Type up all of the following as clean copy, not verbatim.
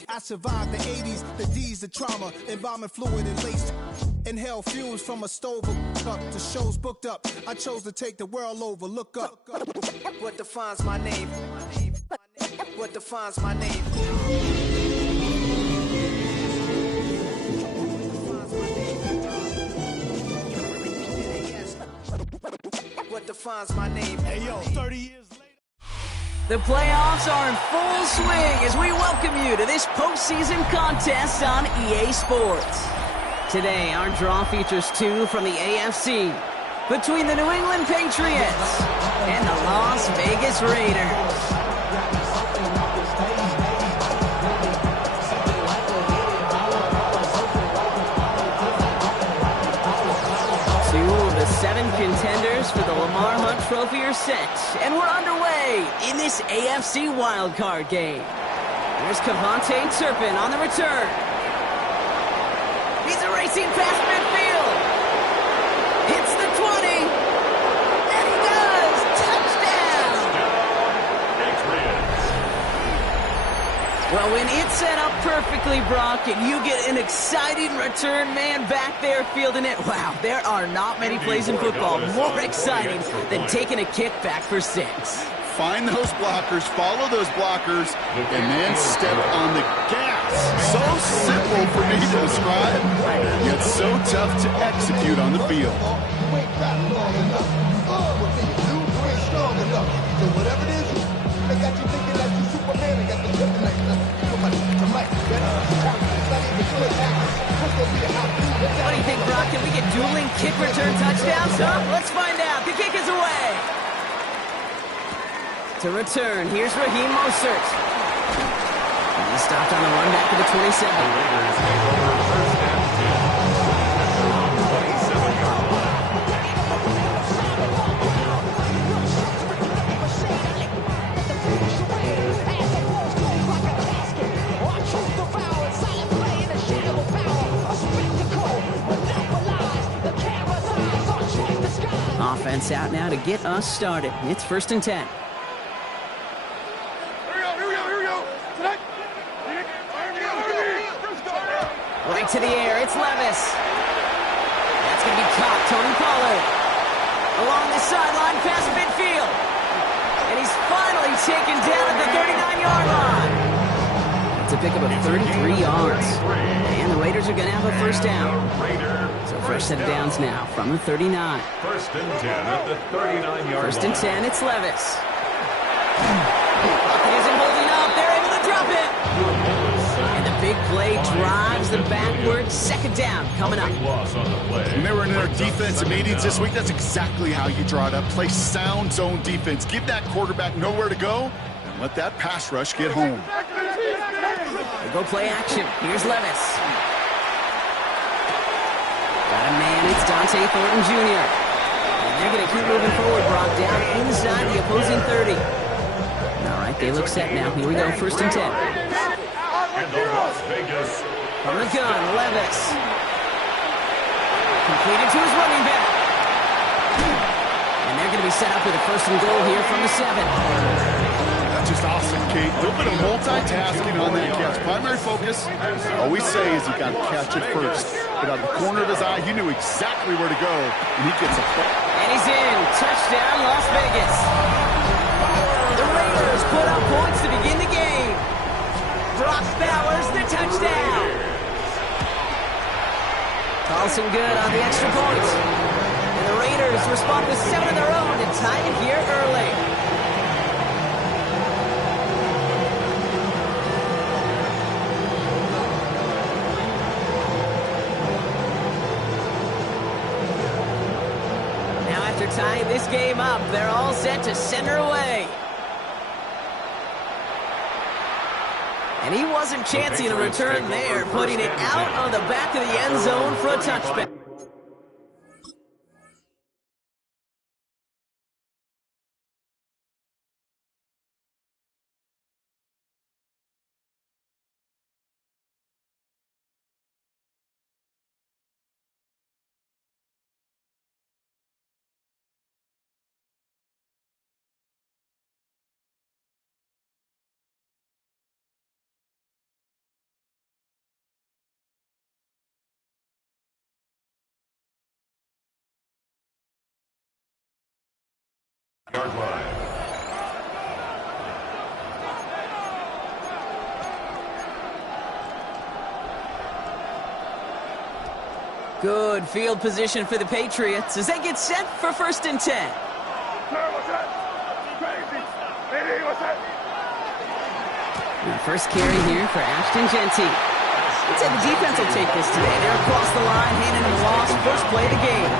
me. I survived the 80s, the D's, the trauma, embalming fluid and laced. Inhale fumes from a stove up to shows booked up. I chose to take the world over. Look up. What defines my name? What defines my name? What defines my name? Hey yo, 30 years later. The playoffs are in full swing as we welcome you to this postseason contest on EA Sports. Today, our draw features two from the AFC between the New England Patriots and the Las Vegas Raiders. The 7 contenders for the Lamar Hunt Trophy are set, and we're underway in this AFC wildcard game. Here's Cavante Turpin on the return. He's racing past midfield. Hits the 20. And he does. Touchdown. Well, when it's set up perfectly, Brock, and you get an exciting return man back there fielding it, wow, there are not many plays in football more exciting than taking a kick back for 6. Find those blockers, follow those blockers, and then step on the gas. So simple for me to describe, yet so tough to execute on the field. Whatever it is, they got you thinking that you Superman. They got the What do you think, Brock? Can we get dueling kick return touchdowns? Huh? Let's find out. The kick is away. To return, here's Raheem Mostert. He stopped on the run back to the 27. Offense out now to get us started. It's 1st and 10. Right to the air. It's Levis. That's going to be caught. Tony Pollard. Along the sideline past midfield. And he's finally taken down at the 39-yard line. It's a pickup of 33 yards. And the Raiders are going to have a first down. So fresh set of downs now from the 39. 1st and 10 at the 39-yard line. 1st and 10, it's Levis. Pocket isn't holding up. They're able to drop it. And the big play drives them backwards. 2nd down coming up. When they were in their defensive meetings this week, that's exactly how you draw it up. Play sound zone defense. Give that quarterback nowhere to go and let that pass rush get home. They go play action. Here's Levis. Got a man, it's Dante Thornton Jr. And they're going to keep moving forward, Brock, down inside the opposing 30. All right, they look set now. Here we go, 1st and 10. And the Las Vegas. From the gun, Levis. Completed to his running back. And they're going to be set up with a 1st and goal here from the 7. That's just awesome, Kate. A little bit of multitasking on that catch. Primary focus, all we say is you got to catch it first. But out of the corner of his eye, he knew exactly where to go, and he gets a play. And he's in. Touchdown, Las Vegas. The Raiders put up points to begin the game. Brock Bowers, the touchdown. Carlson good on the extra point. And the Raiders respond with 7 of their own to tie it here early. Tying this game up, they're all set to center away. And he wasn't chancing a return there, putting it out on the back of the end zone for a touchback. 39-yard line. Good field position for the Patriots as they get set for 1st and 10. And first carry here for Ashton Genty. I'd say the defense will take this today. They're across the line, handing him a loss. First play of the game.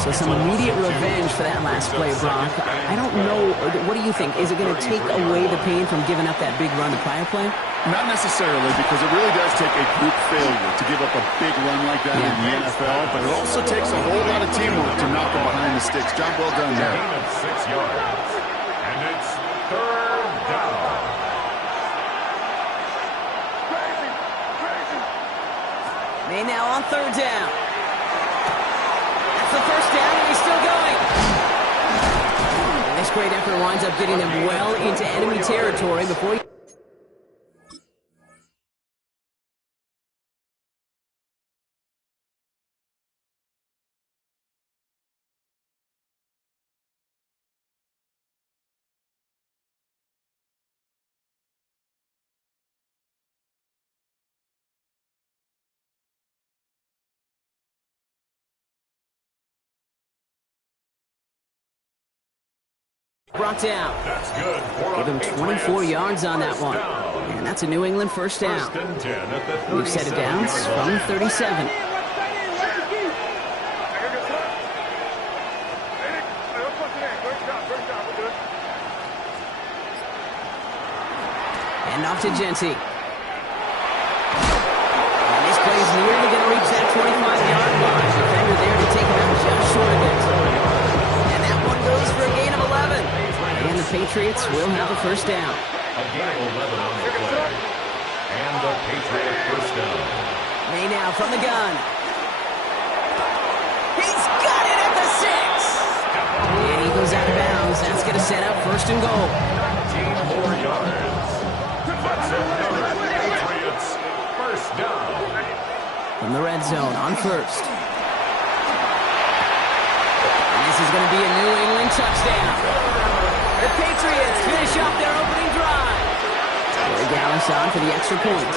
So some immediate revenge for that last play, Brock. I don't know. What do you think? Is it going to take away the pain from giving up that big run the prior play? Not necessarily, because it really does take a group failure to give up a big run like that in the NFL, but it also takes a whole lot of teamwork to knock them behind the sticks. Job well done there. Gain of 6 yards. And it's 3rd down. May now on 3rd down. That's the 1st down, and he's still going. And this great effort winds up getting them well into enemy territory before he... brought down. That's good. Give him 24 yards on that one. And that's a New England 1st down. 1st and 10 at the We've set it down from 37. And off to Genty. And this play is nearly going to reach that 25-yard line. Defender there to take him out just short of it. And that one goes for a gain of 11. And the Patriots will have a 1st down. A gain of 11 on the play. And the Patriot 1st down. May now from the gun. He's got it at the 6. And he goes out of bounds. That's going to set up 1st and goal. 19 more yards. That's another Patriots 1st down. From the red zone on 1st. And this is going to be a New England touchdown. The Patriots finish off their opening drive. Corey Gallis on for the extra point.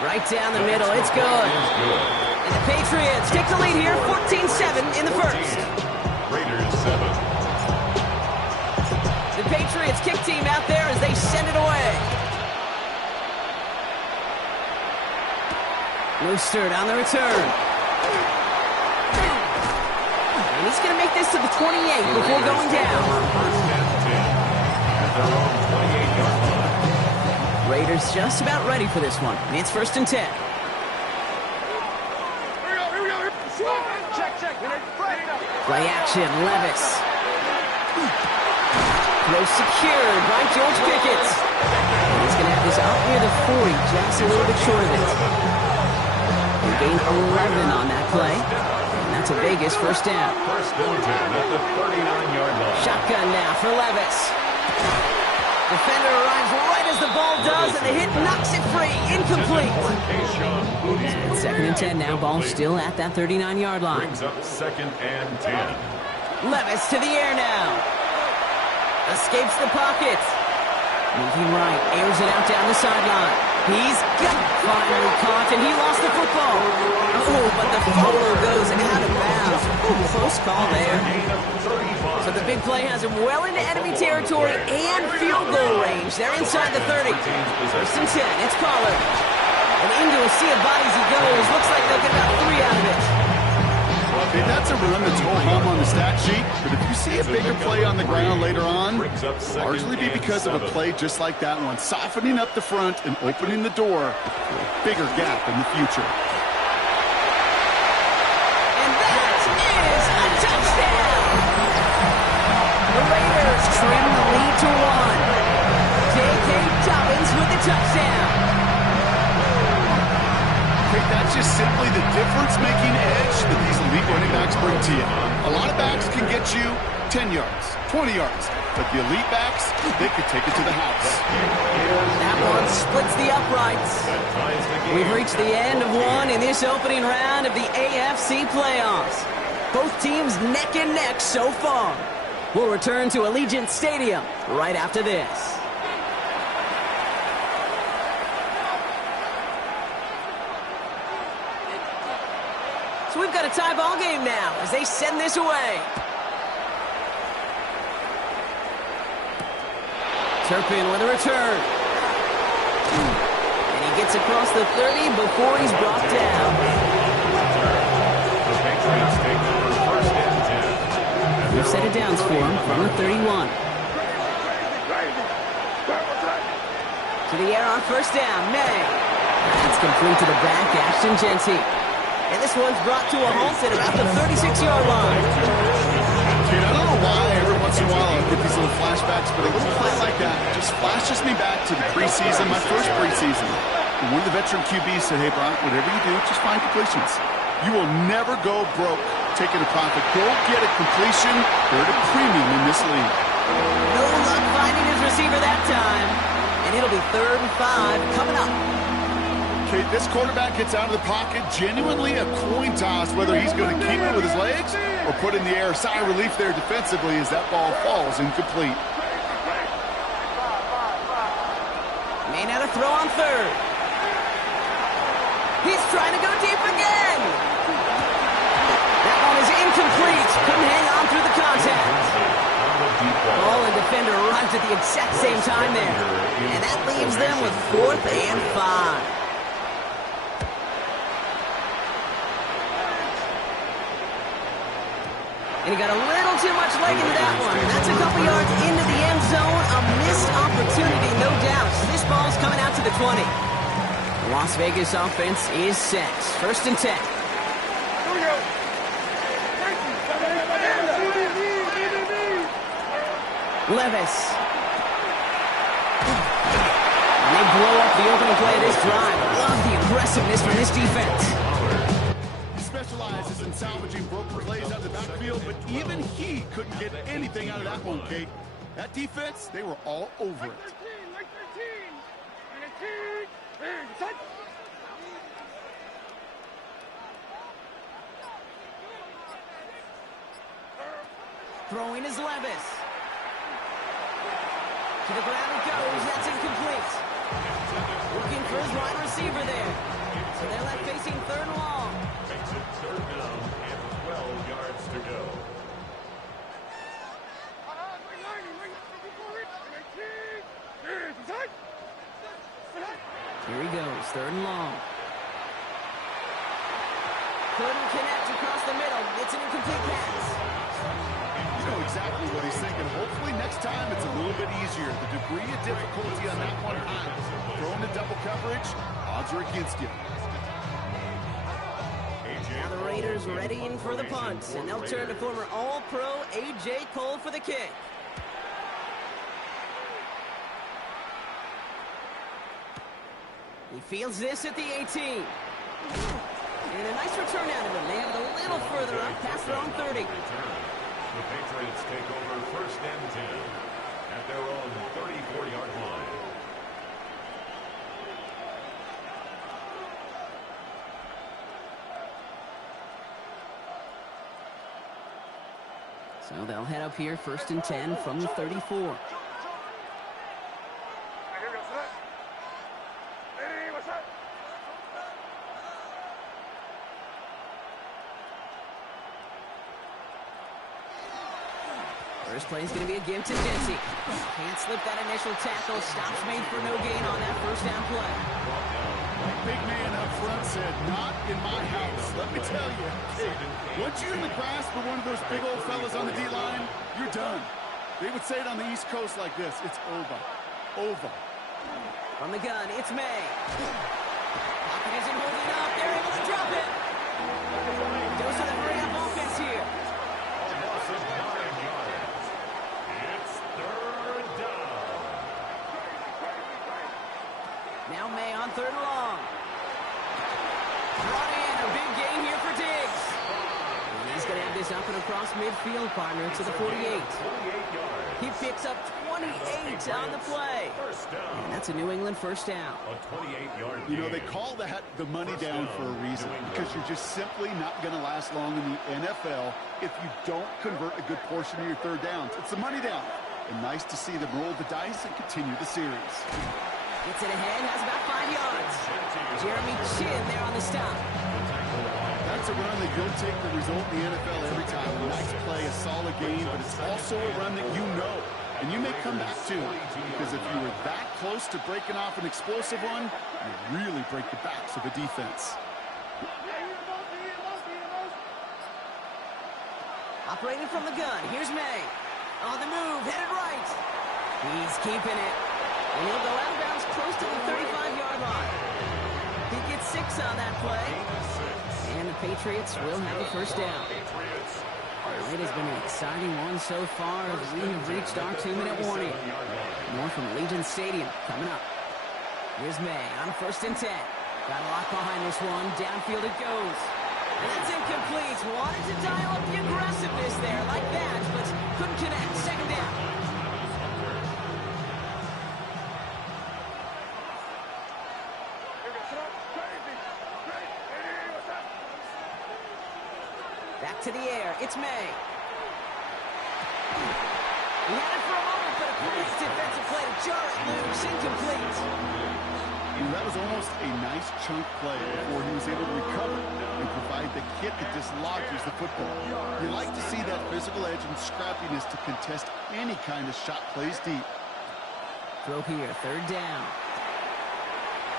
Right down the middle, it's good. And the Patriots take the lead here, 14-7 in the 1st. Raiders 7. The Patriots kick team out there as they send it away. Mostert on the return. And he's going to make this to the 28 before going down. 1st and 10 at their own 28-yard line. Raiders just about ready for this one. It's 1st and 10. Play action, Levis. Throw secured by George Pickett. And he's going to have this out near the 40, just a little bit short of it. He gained 11 on that play. And that's a Vegas 1st down. 1st and 10 at the 39-yard line. Shotgun now for Levis. Defender arrives right as the ball does, and the hit knocks it free. Incomplete. It's 2nd and 10 now. Ball still at that 39-yard line. Brings up 2nd and 10. Levis to the air now. Escapes the pocket. Moving right, airs it out down the sideline. He's got it. Finally caught, and he lost the football. Oh, but the fumble goes out of bounds. Ooh, close call there. So the big play has him well into enemy territory and field goal range. They're inside the 30. 1st and 10, it's Pollard. And into a sea of bodies he goes. Looks like they'll get about 3 out of it. Okay, that's a run that's ho-hum on the stat sheet, but if you see a bigger play on the ground later on, largely be because of a play just like that one, softening up the front and opening the door for a bigger gap in the future. And that is a touchdown! The Raiders trim the lead to 1. J.K. Dobbins with the touchdown. That's just simply the difference-making edge that these elite running backs bring to you. A lot of backs can get you 10 yards, 20 yards, but the elite backs, they could take it to the house. That one splits the uprights. We've reached the end of one in this opening round of the AFC playoffs. Both teams neck and neck so far. We'll return to Allegiant Stadium right after this. So we've got a tie ball game now as they send this away. Turpin with a return. And he gets across the 30 before he's brought down. The Patriots take over first and 10. We've set it down for him from the 31. To the air on first down, May. That's complete to the back, Ashton Genty. And this one's brought to a halt at about the 36-yard line. Dude, I don't know why every once in a while I get these little flashbacks, but a little play like that just flashes me back to the preseason, my first preseason. And one of the veteran QBs said, hey, Brock, whatever you do, just find completions. You will never go broke taking a profit. Go get a completion. They're at a premium in this league. No luck finding his receiver that time. And it'll be 3rd and 5 coming up. Okay, this quarterback gets out of the pocket, genuinely a coin toss whether he's going to keep it with his legs or put in the air. Sigh of relief there defensively as that ball falls incomplete. May not a throw on 3rd. He's trying to go deep again. That one is incomplete. Couldn't hang on through the contact. Ball and defender arrives at the exact same time there. And that leaves them with 4th and 5. And he got a little too much leg into that one. That's a couple yards into the end zone. A missed opportunity, no doubt. This ball's coming out to the 20. The Las Vegas offense is set. 1st and 10. Levis. And they blow up the opening play of this drive. Love the aggressiveness from this defense. Specializes in salvaging broken plays out of the backfield, but even he couldn't get anything out of that one, Kate. That defense, they were all over it. Throwing is Levis. To the ground it goes. That's incomplete. Looking for his wide receiver there. So they're left facing 3rd and long. Makes it 3rd down and 12 yards to go. Here he goes, 3rd and long. Couldn't connect across the middle. It's an incomplete pass. You know exactly what he's thinking. Hopefully next time it's a little bit easier. The degree of difficulty on that one high. Throwing the double coverage, odds are against you. Now the Raiders readying for the punt, and they'll turn to former All-Pro A.J. Cole for the kick. He fields this at the 18. And a nice return out of him. They have it a little further up past their own 30. The Patriots take over 1st and 10 at their own 34-yard line. So they'll head up here 1st and 10 from the 34. First play is going to be a give to Genty. Can't slip that initial tackle. Stops made for no gain on that 1st down play. Big man up front said, not in my house. Let me tell you, hey, once you're in the grasp of one of those big old fellas on the D-line, you're done. They would say it on the East Coast like this, it's over. Over. From the gun, it's May. Pocket isn't holding up. They're able to drop it. Goes to the hurry-up offense here. A loss of 9 yards. It's 3rd down. Now May on 3rd and long. Brought in a big gain here for Diggs. And he He's going to have this up and across midfield, partner, to the 48. He picks up 28 on the play. And that's a New England first down. You know, they call that the money down for a reason, because you're just simply not going to last long in the NFL if you don't convert a good portion of your third downs. It's the money down. And nice to see them roll the dice and continue the series. Gets it ahead, has about 5 yards. Jeremy Chin there on the stop. That's a run that you'll take the result in the NFL every time. A nice play, a solid game, but it's also a run that you know, and you may come back to, because if you were that close to breaking off an explosive one, you really break the backs of the defense. Operating from the gun, here's May. On the move, headed right. He's keeping it. And he'll go out of bounds close to the 35-yard line. He gets 6 on that play. And the Patriots will have a first down. It has been an exciting one so far as we have reached our 2-minute warning. More from Legion Stadium coming up. Here's May on 1st and 10. Got a lot behind this one. Downfield it goes. And that's incomplete. Wanted to dial up the aggressiveness there like that, but couldn't connect. Second down. Back to the air. It's May. He had it for a moment, but a great defensive play to jar it loose. Incomplete. That was almost a nice chunk play before he was able to recover and provide the hit that dislodges the football. You like to see that physical edge and scrappiness to contest any kind of shot plays deep. Throw here, 3rd down.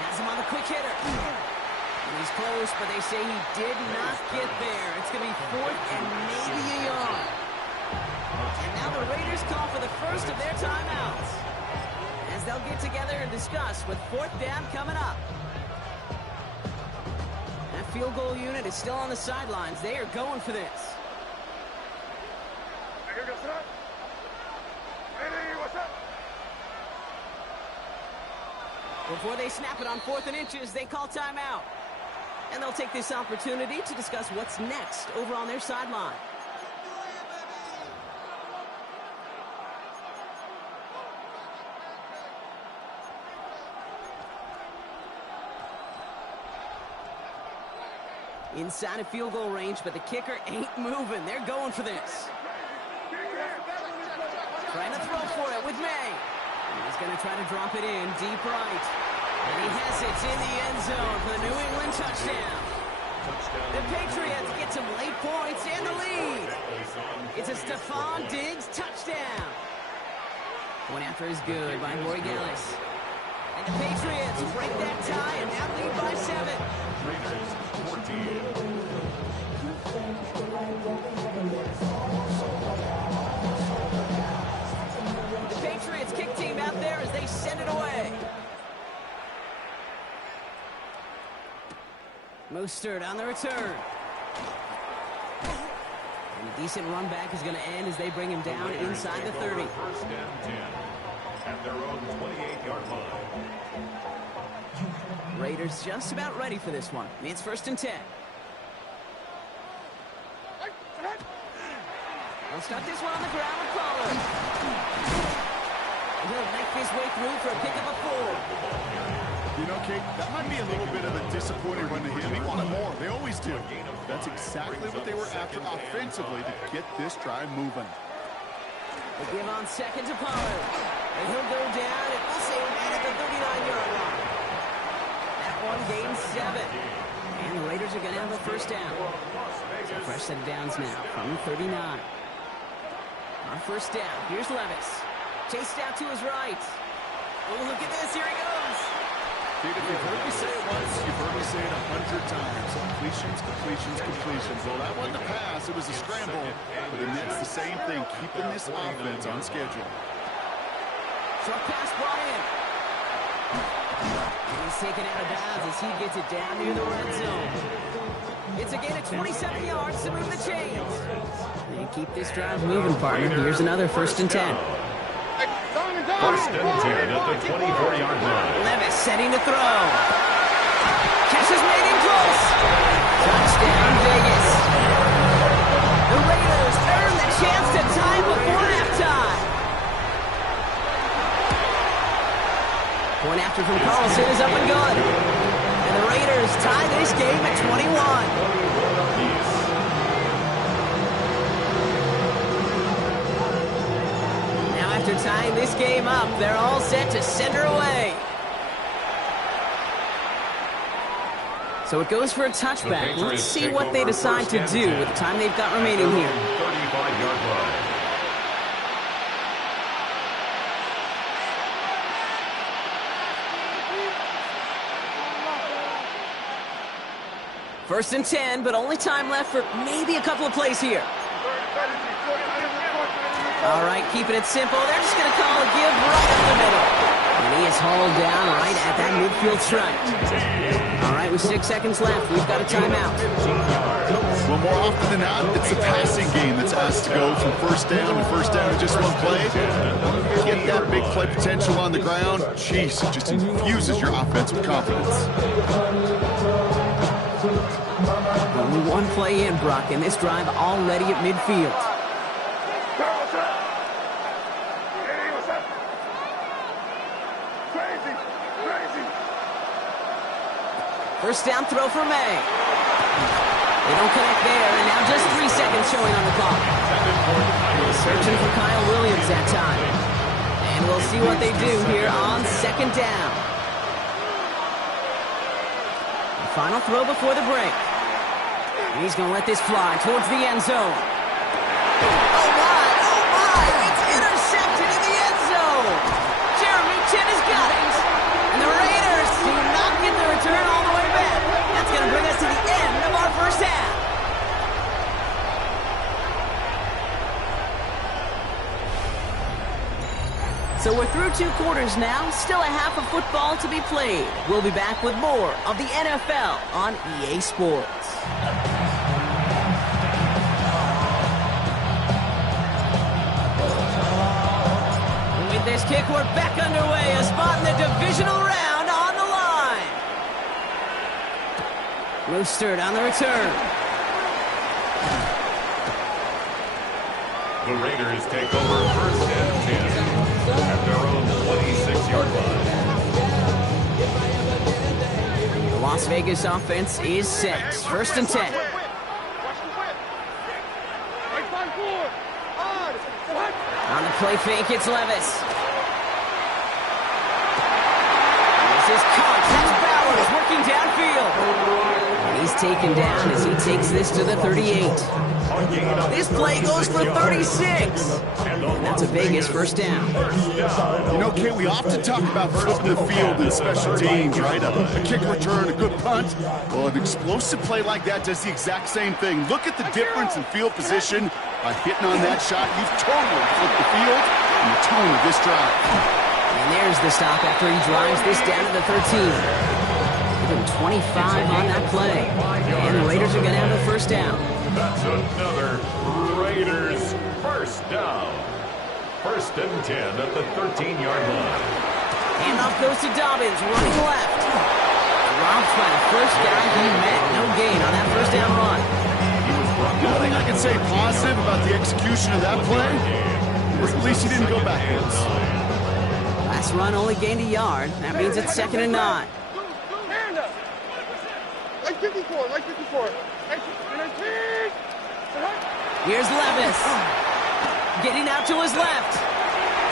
Has him on the quick hitter. And he's close, but they say he did not get there. It's going to be 4th and maybe a yard. And now the Raiders call for the first of their timeouts, as they'll get together and discuss with 4th down coming up. That field goal unit is still on the sidelines. They are going for this. Before they snap it on 4th and inches, they call timeout. And they'll take this opportunity to discuss what's next over on their sideline. Inside of field goal range, but the kicker ain't moving. They're going for this. Trying to throw for it with May. He's going to try to drop it in deep right. And he has it in the end zone for the New England touchdown. The Patriots get some late points and the lead. It's a Stephon Diggs touchdown. One after is good by Borregales. And the Patriots break that tie and now lead by 7. Raiders 14. The Patriots kick team out there as they send it away. Mostert on the return. And a decent run back is going to end as they bring him down inside the 30. First and 10 at their own 28-yard line. Raiders just about ready for this one. It's 1st and 10. They'll start this one on the ground with Pollard. And he'll knife his way through for a pick of a 4. You know, Kate, that might be a little bit of a disappointing run to him. He wanted more. They always do. That's exactly what they were after offensively to get this drive moving. They give on 2nd to Pollard. And he'll go down and we'll say right at the 39-yard line. That one gains 7. And the Raiders are going to have a first down. So a fresh set of downs now from the 39. On first down, here's Levis. Chased out to his right. Oh, look at this. Here he goes. Dude, if you've heard me say it once, you've heard me say it 100 times. Completions, completions, completions. Well, that wasn't a pass. It was a scramble. But it means the same thing, keeping this offense on schedule. Short pass brought in. And he's taken out of bounds as he gets it down near the red zone. It's a gain of 27 yards to move the chains. And keep this drive moving, partner. Here's another 1st and 10. First and 10 at the 24-yard line. Levis setting to throw. Catch is made in close. Touchdown, Vegas. Point after from Carlson is up and good. And the Raiders tie this game at 21. Now after tying this game up, they're all set to send her away. So it goes for a touchback. Let's see what they decide to do with the time they've got remaining here. 35-yard line. First and 10, but only time left for maybe a couple of plays here. All right, keeping it simple. They're just going to call a give right up the middle. And he is hauled down right at that midfield stripe. All right, with 6 seconds left, we've got a timeout. Well, more often than not, it's the passing game that's asked to go from first down to just one play. Get that big play potential on the ground. Jeez, it just infuses your offense with confidence. Only one play in, Brock, and this drive already at midfield. First down throw for May. They don't connect there, and now just 3 seconds showing on the clock. Searching for Kyle Williams that time. And we'll see what they do here on second down. The final throw before the break. And he's going to let this fly towards the end zone. Oh my, it's intercepted in the end zone. Jeremy Chin has got it. And the Raiders do not get the return all the way back. That's going to bring us to the end of our first half. So we're through 2 quarters now, still a half of football to be played. We'll be back with more of the NFL on EA Sports. With this kick, we're back underway. A spot in the divisional round on the line. Mostert on the return. The Raiders take over first and 10 at their own 26-yard line. The Las Vegas offense is set. First and 10. On the play fake, it's Levis. This is caught. That's Bowers working downfield. And he's taken down as he takes this to the 38. This play goes for 36. And that's a Vegas first down. You know, Kate, we often talk about flipping the field in special teams, right? A kick return, a good punt. Well, an explosive play like that does the exact same thing. Look at the difference in field position. By hitting on that shot, you've totally flipped the field and the tone of this drive. And there's the stop after he drives this down to the 13. Give him 25 on that play. And the Raiders are going to have the first down. That's another Raiders first down. First and 10 at the 13-yard line. Handoff goes to Dobbins, running left. Dropped by the first guy he met. No gain on that first down run. The only thing I can say positive about the execution of that play is at least he didn't go backwards. Last run only gained a yard. That means it's 2nd and 9. Like 54, like 54. Here's Levis. Getting out to his left.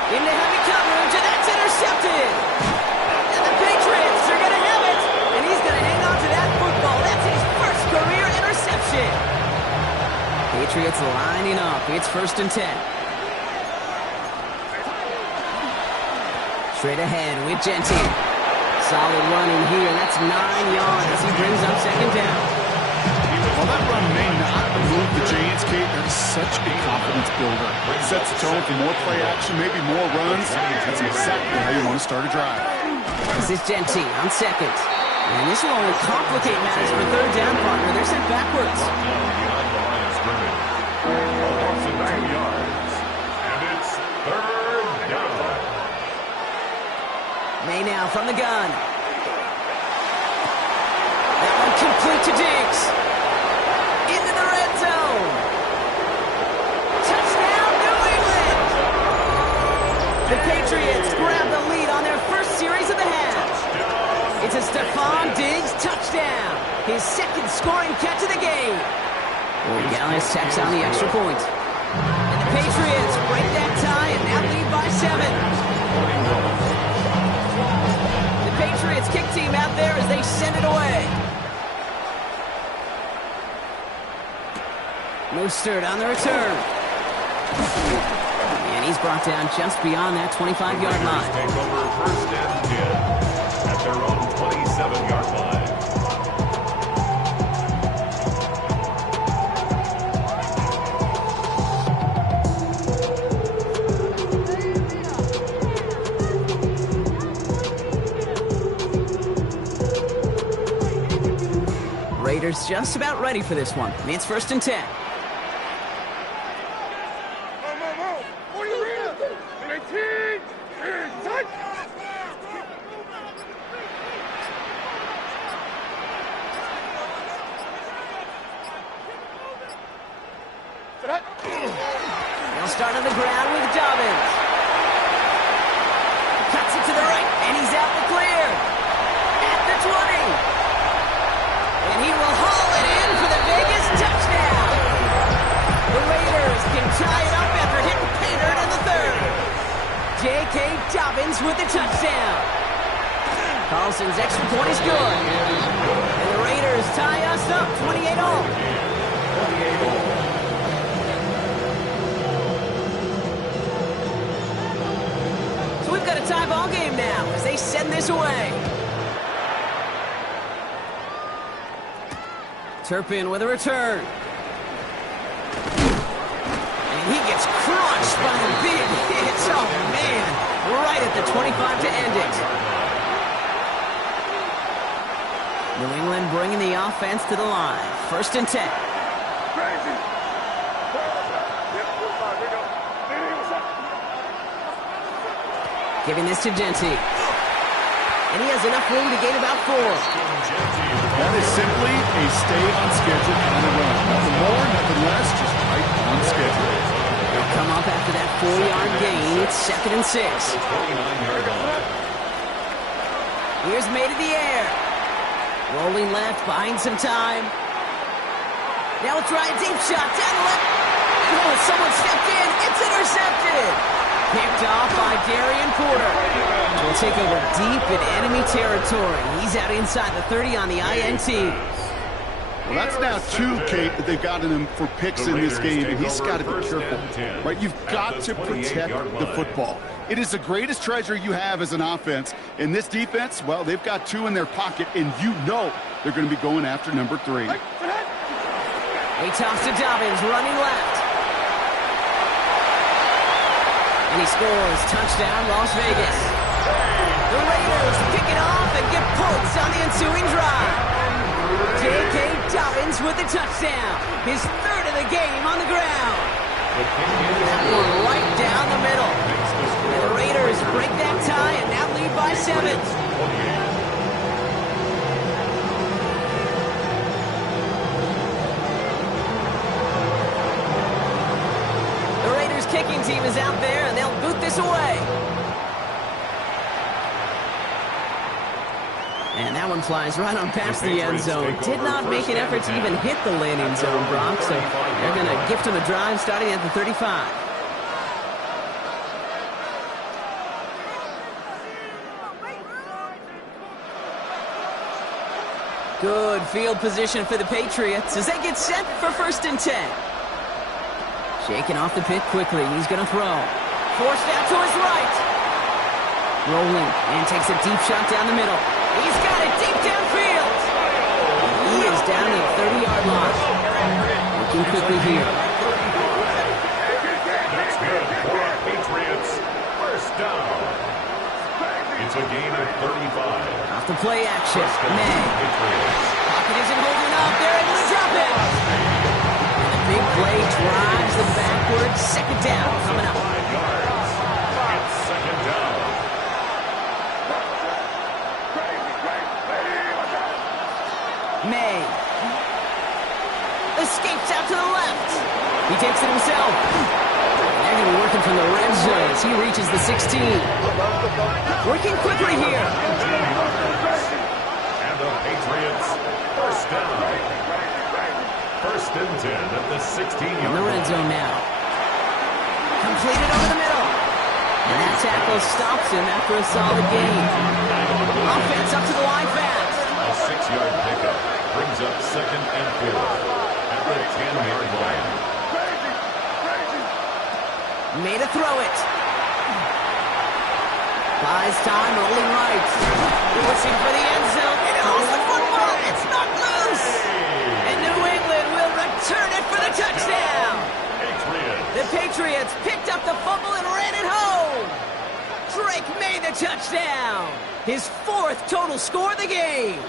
Into heavy coverage, and that's intercepted. And the Patriots are going to have it. And he's going to hang on to that football. That's his first career interception. Patriots lining up. It's 1st and 10. Straight ahead with Gentile. Solid running here. That's 9 yards as he brings up 2nd down. While that run may not move the Giants, Kate, that is such a confidence builder. It sets the tone for more play action, maybe more runs. That's exactly how you want to start a drive. This is Gentile on 2nd. And this will only complicate matters for 3rd down, partner. They're sent backwards. Behind the line of scrimmage. A loss of 2 yards. And it's 3rd down. May now from the gun. That one complete to Diggs. Into the red zone. Touchdown, New England! The Patriots grab the lead on their first series of the half. It's a Stephon Diggs touchdown. His second scoring catch of the game. Well, Gallis tacks on the extra point. And the Patriots break that tie and now lead by 7. The Patriots kick team out there as they send it away. Mostert on the return. And he's brought down just beyond that 25-yard line. Take over 1st and 10 at their own 27-yard line. Raiders just about ready for this one. It's 1st and 10. They'll start on the ground with Dobbins. Cuts it to the right, and he's out the clear. At the 20. And he will haul it in for the Vegas touchdown. The Raiders can tie it up after hitting Painter in the 3rd. J.K. Dobbins with the touchdown. Carlson's extra point is good. And the Raiders tie us up 28-all. So we've got a tie ball game now as they send this away. Turpin with a return. And he gets crushed by the big hits. Oh, man. Right at the 25 to end it. New England bringing the offense to the line. 1st and 10. Giving this to Genty. And he has enough room to gain about 4. That is simply a stay on schedule on the run. Nothing more, nothing less, just right on schedule. They'll come up after that 4-yard gain. It's 2nd and 6. Here's made in the air. Rolling left, buying some time. Now we'll try a deep shot down the left. Oh, someone stepped in. It's intercepted. Picked off by Darian Porter. We'll take over deep in enemy territory. He's out inside the 30 on the INT. Well, that's now 2, Kate, that they've gotten him for picks in this game, and he's got to be careful. Right? You've got to protect the football. It is the greatest treasure you have as an offense. In this defense, well, they've got 2 in their pocket, and you know they're going to be going after number 3. He tossed to Dobbins, running left. And he scores. Touchdown, Las Vegas. The Raiders pick it off and get points on the ensuing drive. J.K. Dobbins with the touchdown. His 3rd of the game on the ground. That one right down the middle. And the Raiders break that tie and now lead by 7. Kicking team is out there, and they'll boot this away. And that one flies right on past the end zone. Did not make an effort to even hit the landing zone, Brock, so they're going to gift him a drive starting at the 35. Good field position for the Patriots as they get set for 1st and 10. Shaking off the pit quickly. He's going to throw. Forced out to his right. Rolling and takes a deep shot down the middle. He's got it deep downfield. He is down at the 30-yard line. Looking quickly here. That's good for our Patriots. 1st down. It's a gain of 35. Off the play action. May. Pocket isn't holding up. They're able to drop it. Big play drives them backward. 2nd down coming up. 5 yards. It's 2nd down. May escapes out to the left. He takes it himself. They're going to be working from the red zone as he reaches the 16. Working quickly here. down. First and 10 at the 16-yard line. In the red zone now. Completed over the middle. And that tackle stops him after a solid gain. Offense up to the line fast. A 6-yard pickup brings up 2nd and 4 at the 10-yard line. Made a throw it. Buys time, rolling right. Pushing for the end zone. It holds the football. It's not loose. And New England will return it for the touchdown. The Patriots picked up the fumble and ran it home. Drake made the touchdown. His 4th total score of the game.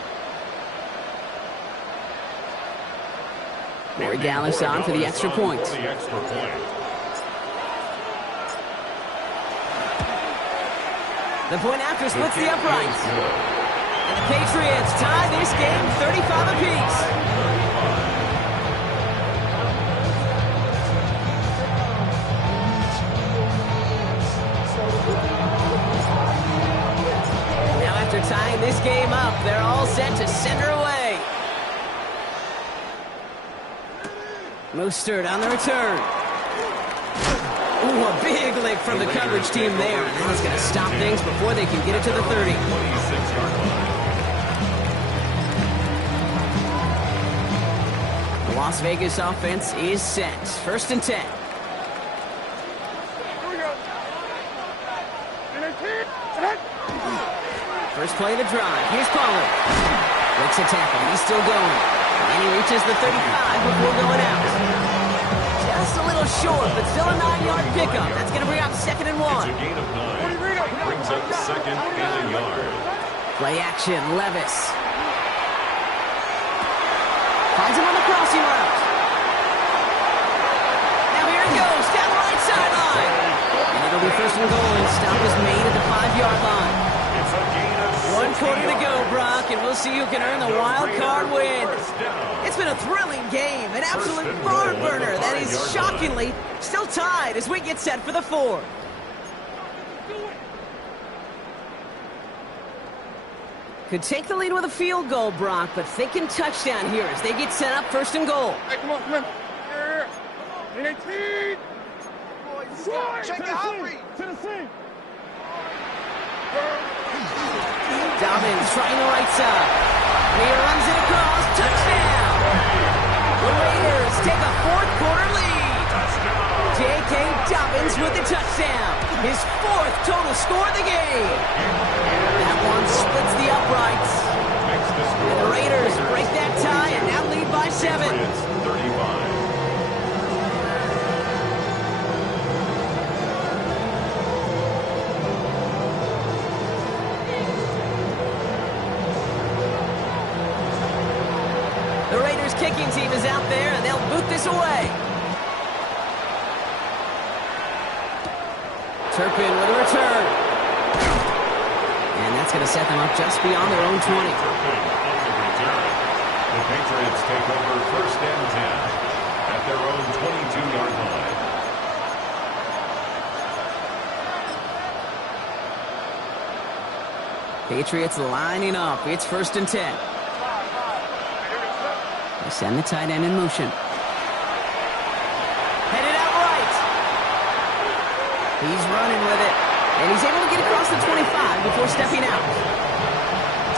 Corey Gallis on for the extra point. The point after splits the uprights. And the Patriots tie this game 35 apiece. Now after tying this game up, they're all set to send her away. Mostert on the return. Ooh, a big lick from the coverage team there. That is going to stop things before they can get it to the 30. 26-yard line. The Las Vegas offense is set. First and 10. First play of the drive. Here's Pollard. Breaks a tackle. He's still going. And he reaches the 35 before going out. Just a little short, but still a 9-yard pickup. That's going to bring up 2nd and 1. It's a gain of 9. Brings up 2nd and a yard. Play action, Levis. Finds him on the crossing route. Now here he goes, down the right sideline. And it'll be 1st and goal, and stop is made at the 5-yard line. It's a gain of 1 quarter to go, Brock, and we'll see who can earn the wild card win. It's been a thrilling game, an absolute barn burner that is shockingly still tied as we get set for the 4th. Could take the lead with a field goal, Brock, but thinking touchdown here as they get set up 1st and goal. Hey, come on, come on. Here. 18. Check out read. Tennessee. Dobbins trying the right side. He runs it across. Touchdown! The Raiders take a 4th quarter lead. J.K. Dobbins with the touchdown. His 4th total score of the game. That one splits the uprights. And the Raiders break that tie and now lead by 7. It's 35. The Raiders kicking team is out there, and they'll boot this away. Turpin with a return. And that's going to set them up just beyond their own 20. Turpin on the return. The Patriots take over 1st and 10 at their own 22-yard line. Patriots lining up. It's 1st and 10. They send the tight end in motion. Headed out right. He's running with it. And he's able to get across the 25 before stepping out.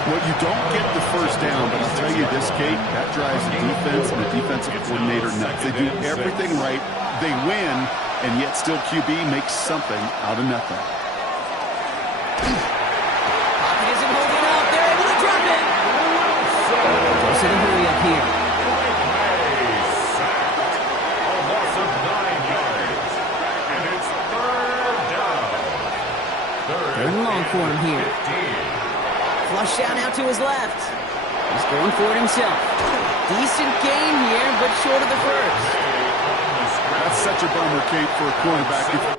Well, you don't get the 1st down, but I'll tell you this, Kate, that drives the defense and the defensive coordinator nuts. They do everything right. They win, and yet still QB makes something out of nothing. Pocket isn't holding up. They're able to drop it. Close to the hurry up here. Third and long for him here. Flush down out to his left. He's going for it himself. Decent game here, but short of the 1st. That's such a bummer, Kate, for a quarterback.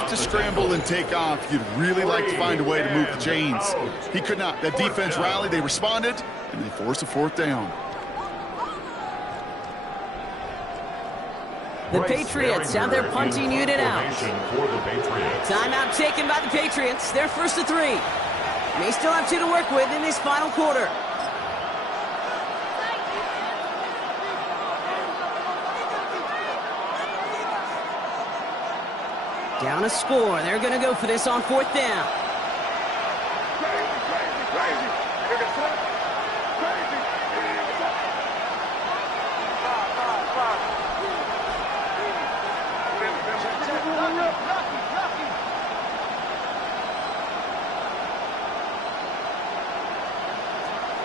have to scramble and take off, you'd really like to find a way to move the chains. He could not. That defense rallied, they responded, and they forced a fourth down. The Patriots have their punting unit out. Timeout taken by the Patriots. They're 1st and 3. They still have 2 to work with in this final quarter. Down a score. They're going to go for this on 4th down.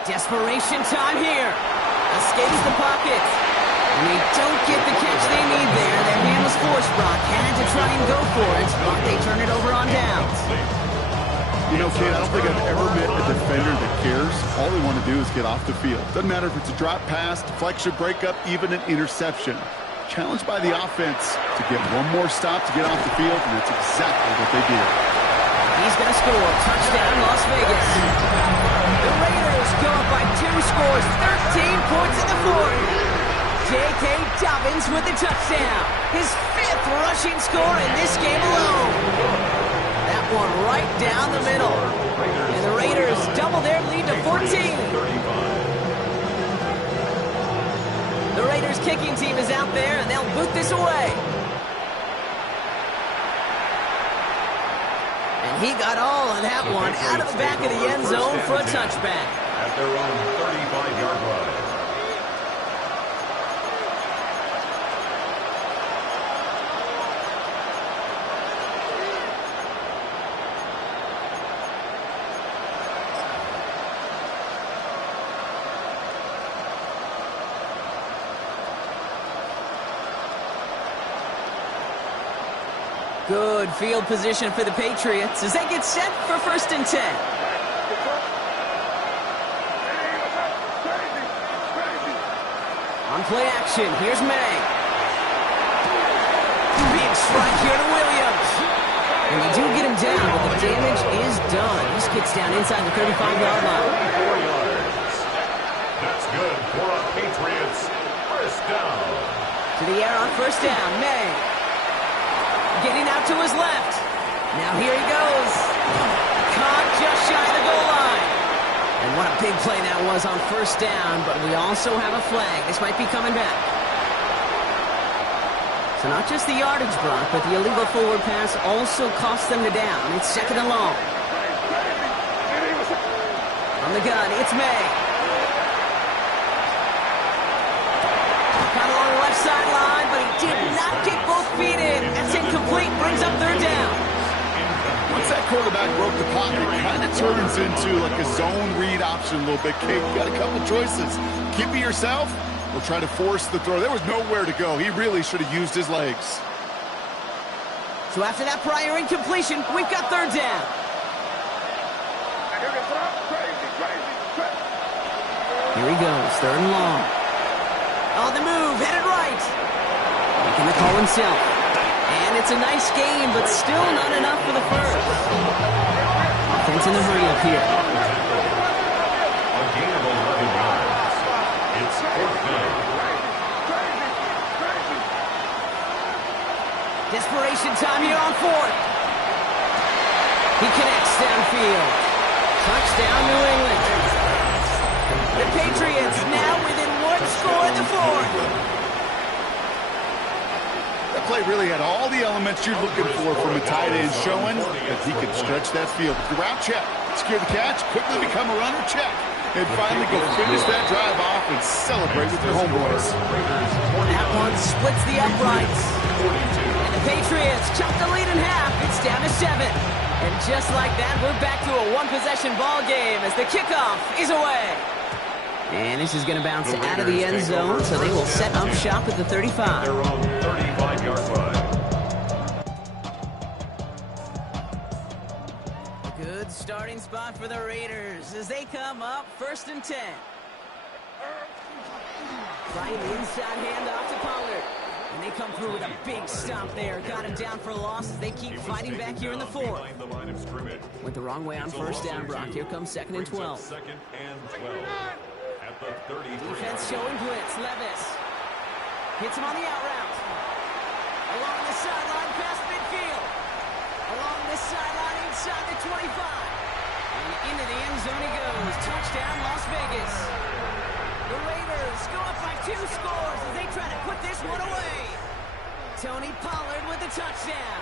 Desperation time here. Escapes the pocket. And they don't get the catch they need there. Their hand was forced. Brock had to try and go for it, but they turn it over on downs. You know, Kate, I don't think I've ever met a defender that cares. All they want to do is get off the field. Doesn't matter if it's a drop pass, deflection, breakup, even an interception. Challenged by the offense to get one more stop to get off the field, and that's exactly what they did. He's going to score. Touchdown, Las Vegas. The Raiders go up by 2 scores, 13 points in the 4th. J.K. Dobbins with the touchdown. His 5th rushing score in this game alone. That one right down the middle. And the Raiders double their lead to 14. The Raiders kicking team is out there, and they'll boot this away. And he got all of that one out of the back of the end zone for a touchback. At their own 35-yard line. Good field position for the Patriots as they get set for 1st and 10. On play action, here's May. Big strike here to Williams. And they do get him down, but the damage is done. He skids down inside the 35-yard line. 4 yards. That's good for a Patriots 1st down. To the air on 1st down, May. Getting out to his left. Now here he goes. Caught just shy of the goal line. And what a big play that was on 1st down, but we also have a flag. This might be coming back. So not just the yardage block, but the illegal forward pass also cost them the down. It's 2nd and long. On the gun, it's May. Caught along the left sideline, but he did not get both feet in. That's incomplete, brings up 3rd down. Once that quarterback broke the pocket, it kind of turns into like a zone read option a little bit. Kate, you got a couple choices. Keep it yourself or try to force the throw. There was nowhere to go. He really should have used his legs. So after that prior incompletion, we've got 3rd down. Here he goes, 3rd and long. On the move, headed right. Making the call himself. And it's a nice game, but still not enough for the 1st. Offense in the hurry-up here. A gain of 11 yards. It's 4th down. Desperation time here on 4th. He connects downfield. Touchdown, New England. The Patriots now within 1 score in the 4th. That play really had all the elements you're looking for from a tight end, showing that he could stretch that field. The route check, secure the catch, quickly become a runner check, and finally go finish that drive off and celebrate with their homeboys. That one splits the uprights. And the Patriots chop the lead in half. It's down to 7. And just like that, we're back to a one-possession ball game as the kickoff is away. And this is going to bounce out of the end zone, so they will set up shop at the 35. Their own 35-yard line. Good starting spot for the Raiders as they come up 1st and 10. Right inside handoff to Pollard. And they come through with a big stop there. Got him down for a loss as they keep fighting back here in the fourth. Went the wrong way on first down, Brock. Here comes 2nd and 12. Second and 12. At the 33. Defense showing blitz. Levis hits him on the out route. Along the sideline past midfield. Along the sideline inside the 25. And into the end zone he goes. Touchdown, Las Vegas. The Raiders go up by 2 scores as they try to put this one away. Tony Pollard with the touchdown.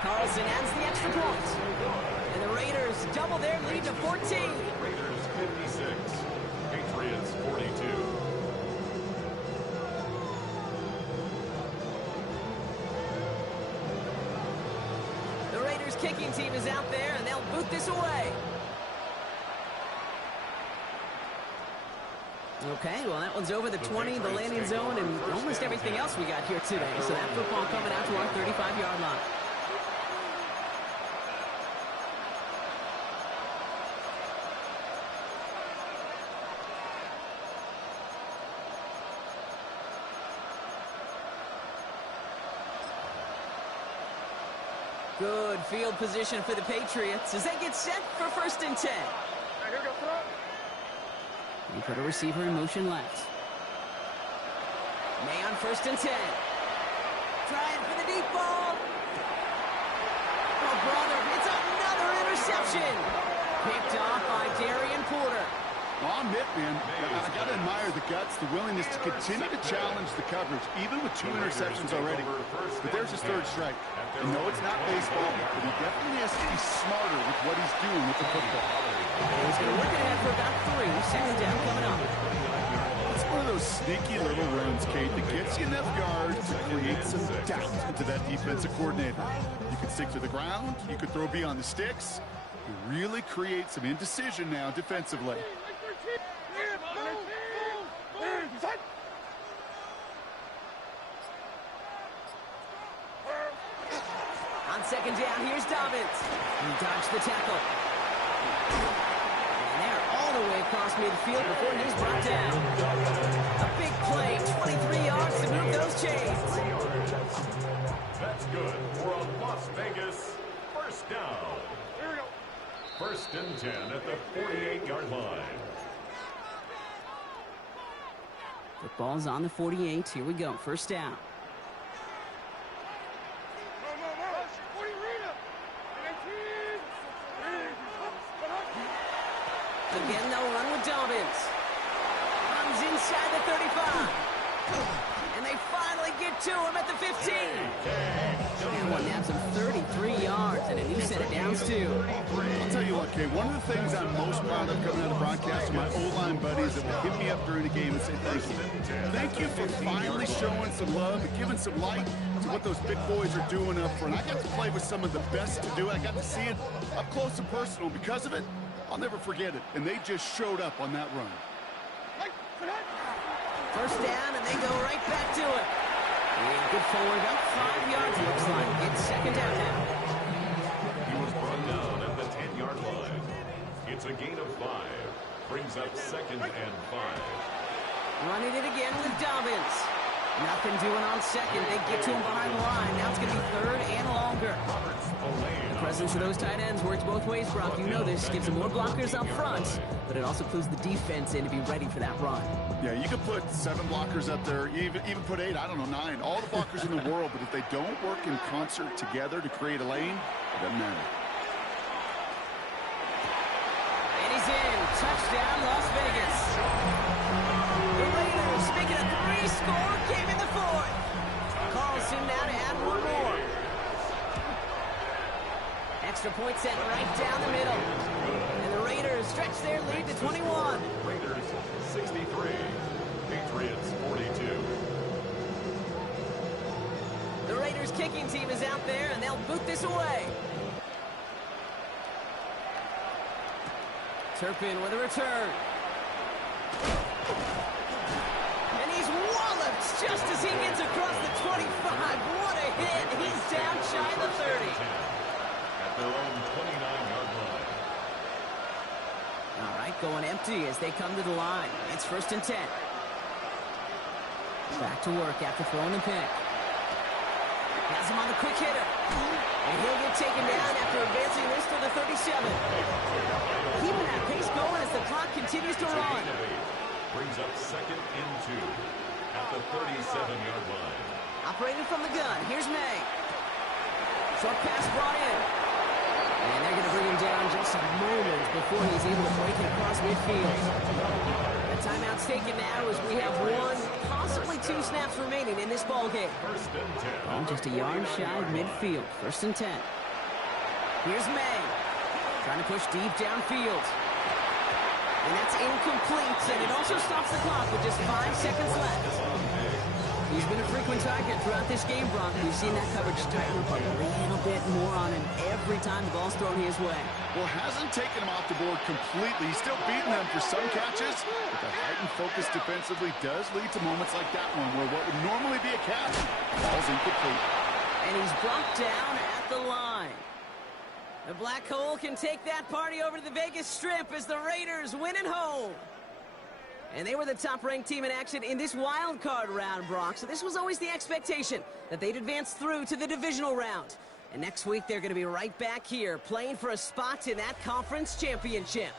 Carlson adds the extra point. And the Raiders double their lead to 14. Raiders 56. Patriots 42. The Raiders kicking team is out there and they'll boot this away. Okay, well, that one's over the 20, the landing zone, and almost everything else we got here today. So that football coming out to our 35-yard line. Good field position for the Patriots as they get set for 1st and 10. We put a receiver in motion left. May on 1st and 10. Trying for the deep ball. Oh, brother, it's another interception. Picked off by Darian Porter. Well, I'll admit, man, I got to admire the guts, the willingness to continue to challenge the coverage, even with 2 interceptions already. But there's his 3rd strike. And no, it's not baseball, but he definitely has to be smarter with what he's doing with the football. He's going to work it ahead for about 3. 2nd down coming up. It's one of those sneaky little runs, Kate, that gets you enough yards to create some doubt into that defensive coordinator. You can stick to the ground. You could throw beyond the sticks. You really create some indecision now defensively. On 2nd down, here's Dobbins. He dodged the tackle. And they're all the way across midfield before he's brought down. A big play, 23 yards to move those chains. That's good for a Las Vegas 1st down. 1st and 10 at the 48-yard line. Football's on the 48. Here we go. 1st down. Again, they'll run with Dobbins. Runs inside the 35. And they finally get to him at the 15. That one nabs him 33 yards and a new set of downs, too. I'll tell you what, Kate, one of the things I'm most proud of coming out of the broadcast are my O-line buddies that will hit me up during the game and say thank you. Thank you for finally showing some love and giving some light to what those big boys are doing up front. I got to play with some of the best to do it. I got to see it up close and personal. Because of it, I'll never forget it. And they just showed up on that run. 1st down, and they go right back to it. And good forward, about 5 yards, it looks like. It's 2nd down now. He was brought down at the 10-yard line. It's a gain of 5. Brings up 2nd and 5. Running it again with Dobbins. Nothing doing on 2nd. They get to him behind the line. Now it's going to be 3rd and longer. The presence of those tight ends works both ways, Brock. You know this. Gives them more blockers up front, but it also clues the defense in to be ready for that run. Yeah, you could put 7 blockers up there, even put 8, I don't know, 9. All the blockers in the world, but if they don't work in concert together to create a lane, it doesn't matter. And he's in. Touchdown, Las Vegas. The Raiders making a 3-score game in the 4th. Carlson now to add 1 more. Extra point set right down the middle. And the Raiders stretch their lead to 21. Raiders 63. Patriots 42. The Raiders kicking team is out there, and they'll boot this away. Turpin with a return. And he's walloped just as he gets across the 25. What a hit. He's down shy of the 30. At their own 29-yard line. All right, going empty as they come to the line. It's 1st and 10. Back to work after throwing the pick. has him on the quick hitter. And he'll get taken down after advancing this to the 37. Keeping that pace going as the clock continues to run. Brings up 2nd and 2 at the 37-yard line. Operating from the gun, here's May. Short pass brought in. And they're going to bring him down just a moment before he's able to break it across midfield. The timeout's taken now as we have 1, possibly 2 snaps remaining in this ball game. 1st and 10. Oh, just a yard shy of midfield. 1st and 10. Here's May. Trying to push deep downfield. And that's incomplete, and it also stops the clock with just 5 seconds left. He's been a frequent target throughout this game, Brock. We've seen that coverage tighten up a little bit more on him every time the ball's thrown his way. Well, hasn't taken him off the board completely. He's still beating them for some catches, but the heightened focus defensively does lead to moments like that one where what would normally be a catch falls incomplete. And he's brought down at the line. The Black Hole can take that party over to the Vegas Strip as the Raiders win at home. And they were the top-ranked team in action in this wild card round, Brock. So this was always the expectation that they'd advance through to the divisional round. And next week, they're going to be right back here playing for a spot in that conference championship.